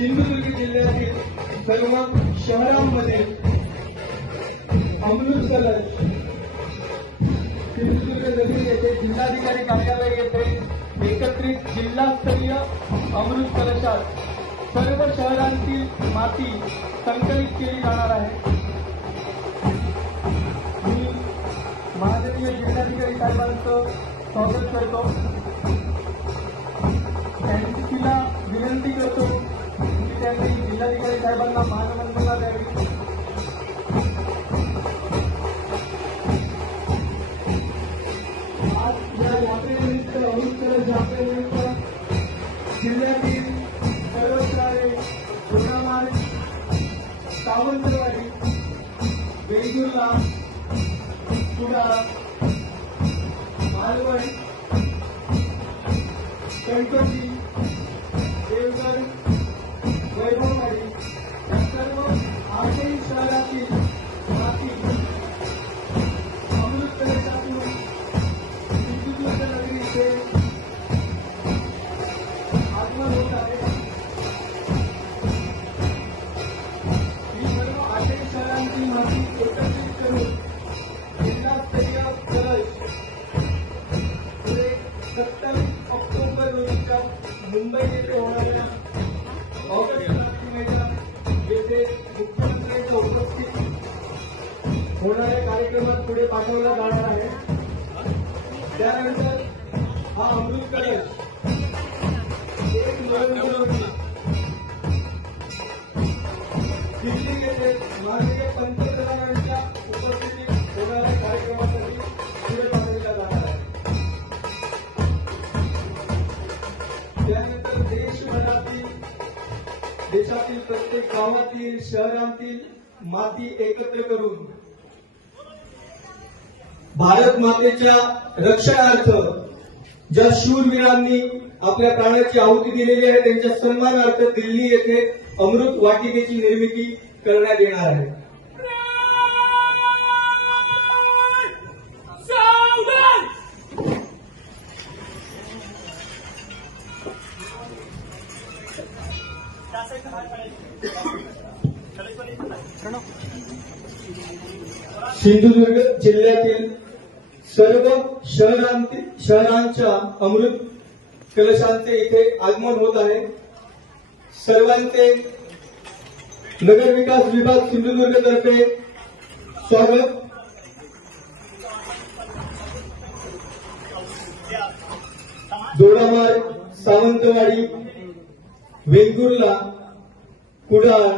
सिंधुदुर्ग जिल्ह्यातील सर्व शहरांमध्ये अमृत कलश सिंधुदुर्ग नगरी येथे जिल्हाधिकारी कार्यालय येथे एकत्रित जिल्हास्तरीय अमृत कलशात सर्व शहरांतील माती संकलित केली जाणार आहे। मी माननीय जिल्हाधिकारी साहेबांचं स्वागत करतो। त्यांना विनंती करतो की त्यांनी जिल्हाधिकारी साहेबांना मानवंदना द्यावी। आज या यात्रेनिमित्त अमृत कलश यात्रेनिमित्त जिल्ह्यातील सर्व शाळे पूर्णामार्ग सावंतवाडी वेंगुर्ला कुडाळ मालवण कणकवली देवगड वैभववाडी या सर्व 8 शहरातील माती अमृत कलशातून सिंधुदुर्ग नगरीचे आगमन होत आहे। ही सर्व 8 शहरांची माती एकत्रित करून जिल्हास्तरीय कलश 27 ऑक्टोबर रोजीच्या मुंबई येथे होणाऱ्या ऑगस्ट क्रांती मैदान येथे मुख्यमंत्र्यांच्या उपस्थित होणाऱ्या कार्यक्रमात पुढे पाठवला जाणार आहे। त्यानंतर हा अमृत कलश 1 नोव्हेंबर रोजी दिल्ली येथे माननीय पंतप्रधानांच्या उपस्थितीत होणाऱ्या कार्यक्रमासाठी पुढे पाठवला जाणार आहे। त्यानंतर देशातील प्रत्येक गावातील शहरातील माती एकत्र करून भारत मातेच्या रक्षणार्थ ज्या शूरवीरांनी आपल्या प्राणाची आहुती दिलेली आहे त्यांच्या सन्मानार्थ दिल्ली येथे अमृत वाटिकेची निर्मिती करण्यात येणार आहे। सिंधुदुर्ग जिल्ह्यातील सर्व शहरांच्या अमृत कलशांचे इथे आगमन होत आहे। सर्वांचे नगर विकास विभाग सिंधुदुर्ग तर्फे स्वागत। दोडामार्ग सावंतवाडी वेंगुर्ला कुडाळ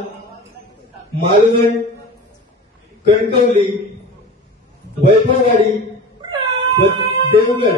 मालवण कणकवली वैभववाडी व देवगड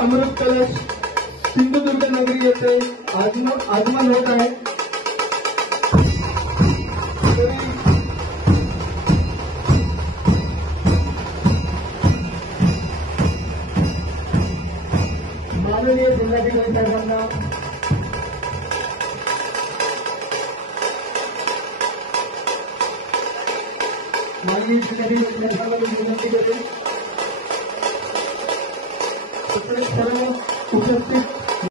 अमृत कलश सिंधुदुर्ग नगरी येथे आगमन होत आहे। माननीय जिल्हाधिकारी साहेबांना विनंती करते सर्व उपस्थित